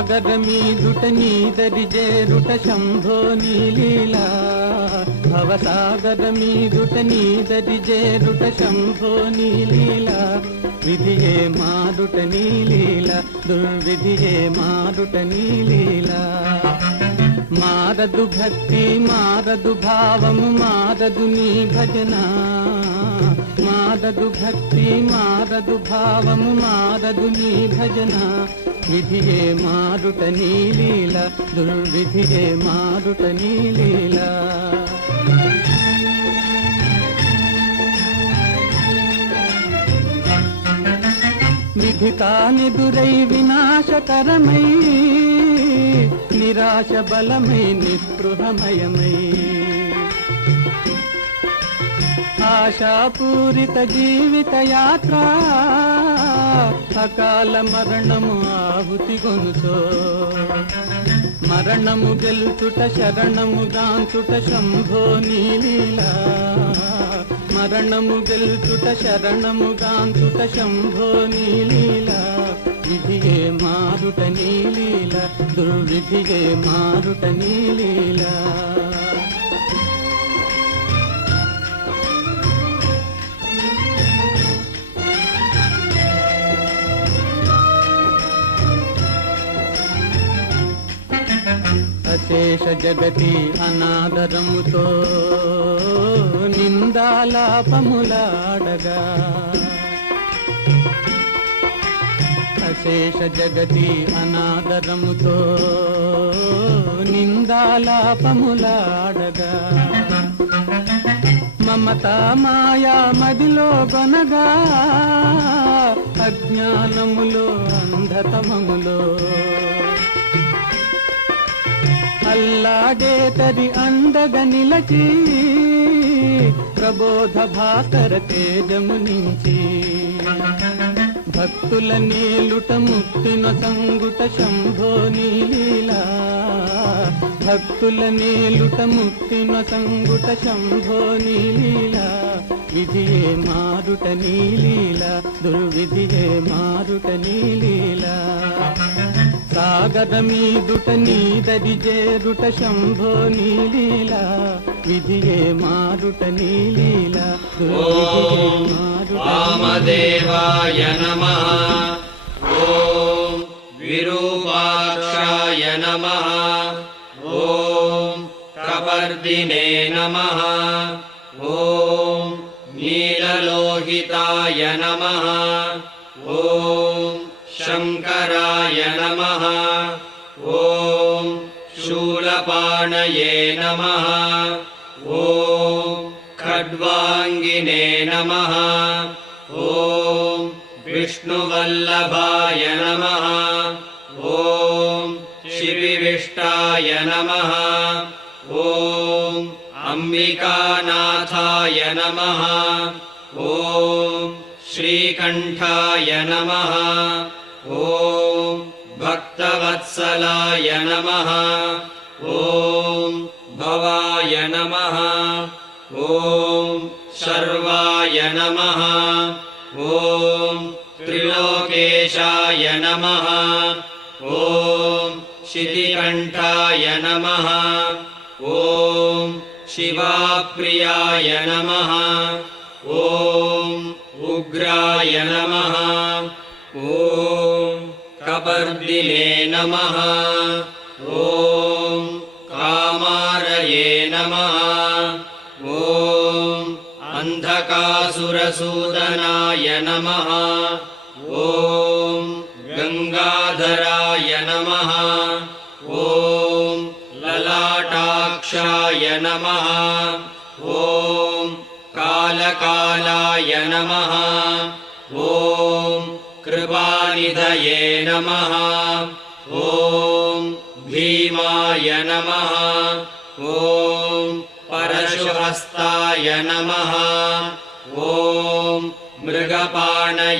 భవసాగర మీదుట నీదరి జేరుట శంభో నీలీలా. భవసాగర మీదుట నీదరి జేరుట శంభో నీలీలా. విధియే మారుట నీలీల దుర్విధియే మారుట నీలీలా. మారదు భక్తి మారదు భావము మారదు నీ భజనా. మాదదు భక్తి మాదదు భావము మాదదు నీ భజన. విధియే మారుట నీ లీల దుర్విధియే మారుట నీ లీల. విధి కానిదురై వినాశకరమై నిరాశ బలమై నిస్పృహమయమై. ఆశాపూరిత జీవిత యాత్ర అకాల మరణము ఆహుతి గొనుసో మరణము గెలుచుట శరణము గాంచుట శంభో నీలీలా. మరణము గెలుచుట శరణము గాంచుట శంభో నీలీలా. విధియే మారుట నీలీల దుర్విధియే మారుట నీలీలా. అశేష జగతి అనాదరముతో నిందాలాపములాడగా. అశేష జగతి అనాదరముతో నిందాలాపములాడగా. మమత మాయా మదిలో కొనగా అజ్ఞానములో అంధతమములో. అల్లాడే తది అందగ నిలచి ప్రబోధ భాకర తేజము నుంచి. భక్తుల నీలుట ముక్తిన సంగుట శంభో నీలీలా. భక్తుల నీలుట ముక్తిన సంగుట శంభో నీలీలా. విధియే మారుట నీలీలా దుర్విధియే మారుట నీలీలా. సాగరమీదుట నీదరి చేరుట శంభో నీలీల విధియే మారుట నీలీల వామదేవాయ నమ. ఓం విరూపాక్షాయ నమ. ఓం కబర్దినే నమ. ఓం నీలలోహితాయ నమ. शङ्कराय नमः। ॐ शूलपाणये नमः। ॐ खड्वाङ्गिने नमः। ॐ विष्णुवल्लभाय नमः। ॐ शिविविष्टाय नमः। ॐ अम्बिकानाथाय नमः। ॐ श्रीकण्ठाय नमः ॐ भक्तवत्सलाय नमः। ॐ भवाय नमः। ॐ शर्वाय नमः। ॐ त्रिलोकेशाय नमः। ॐ शितिकण्ठाय नमः। ॐ शिवाप्रियाय नमः। ॐ उग्राय नमः ॐ कपर्दिने नमः। ॐ कामारये नमः। ॐ अन्धकासुरसूदनाय नमः। ॐ गङ्गाधराय नमः। ॐ ललाटाक्षाय नमः। ॐ कालकालाय नमः। ॐ कृपानिधये नमः। ॐ भीमाय नमः। ॐ परशुहस्ताय नमः। ॐ मृगपाणये